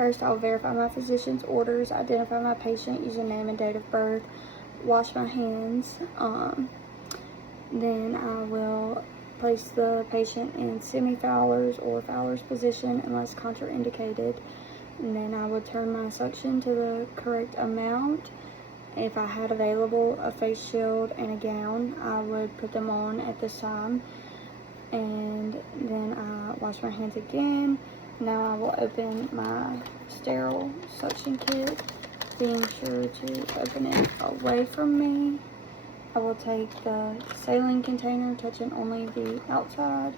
First, I'll verify my physician's orders, identify my patient using name and date of birth, wash my hands. Then I will place the patient in semi-Fowler's or Fowler's position unless contraindicated. And then I would turn my suction to the correct amount. If I had available a face shield and a gown, I would put them on at this time. And then I wash my hands again. Now I will open my sterile suction kit, being sure to open it away from me. I will take the saline container, touching only the outside,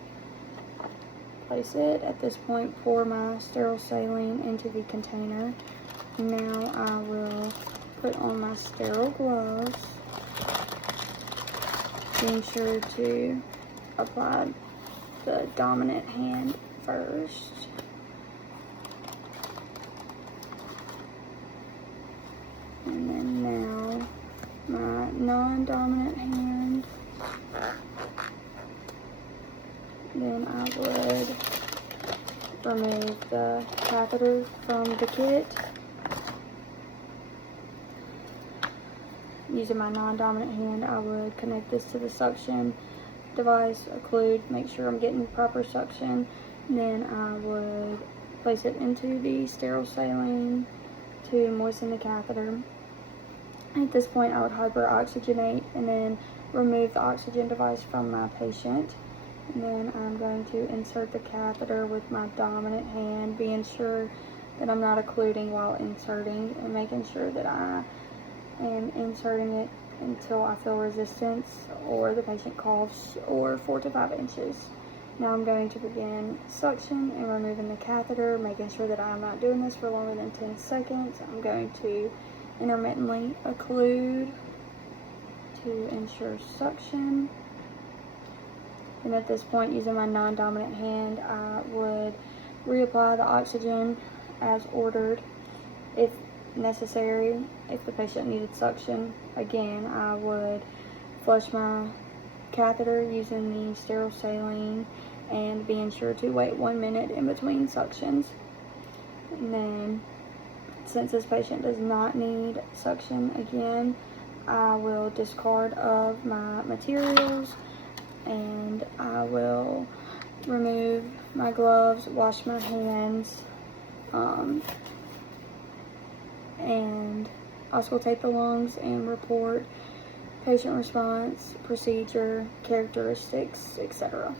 place it. At this point, pour my sterile saline into the container. Now I will put on my sterile gloves, being sure to apply the dominant hand first. And then now my non-dominant hand. Then I would remove the catheter from the kit. Using my non-dominant hand, I would connect this to the suction device, occlude, make sure I'm getting proper suction. Then I would place it into the sterile saline to moisten the catheter. At this point, I would hyperoxygenate and then remove the oxygen device from my patient. And then I'm going to insert the catheter with my dominant hand, being sure that I'm not occluding while inserting, and making sure that I am inserting it until I feel resistance or the patient coughs, or 4 to 5 inches. Now I'm going to begin suction and removing the catheter, making sure that I'm not doing this for longer than 10 seconds. I'm going to intermittently occlude to ensure suction. And at this point, using my non-dominant hand, I would reapply the oxygen as ordered if necessary. If the patient needed suction, again, I would flush my catheter using the sterile saline and being sure to wait 1 minute in between suctions. And then, since this patient does not need suction again, I will discard of my materials, and I will remove my gloves, wash my hands, and auscultate the lungs and report patient response, procedure, characteristics, etc.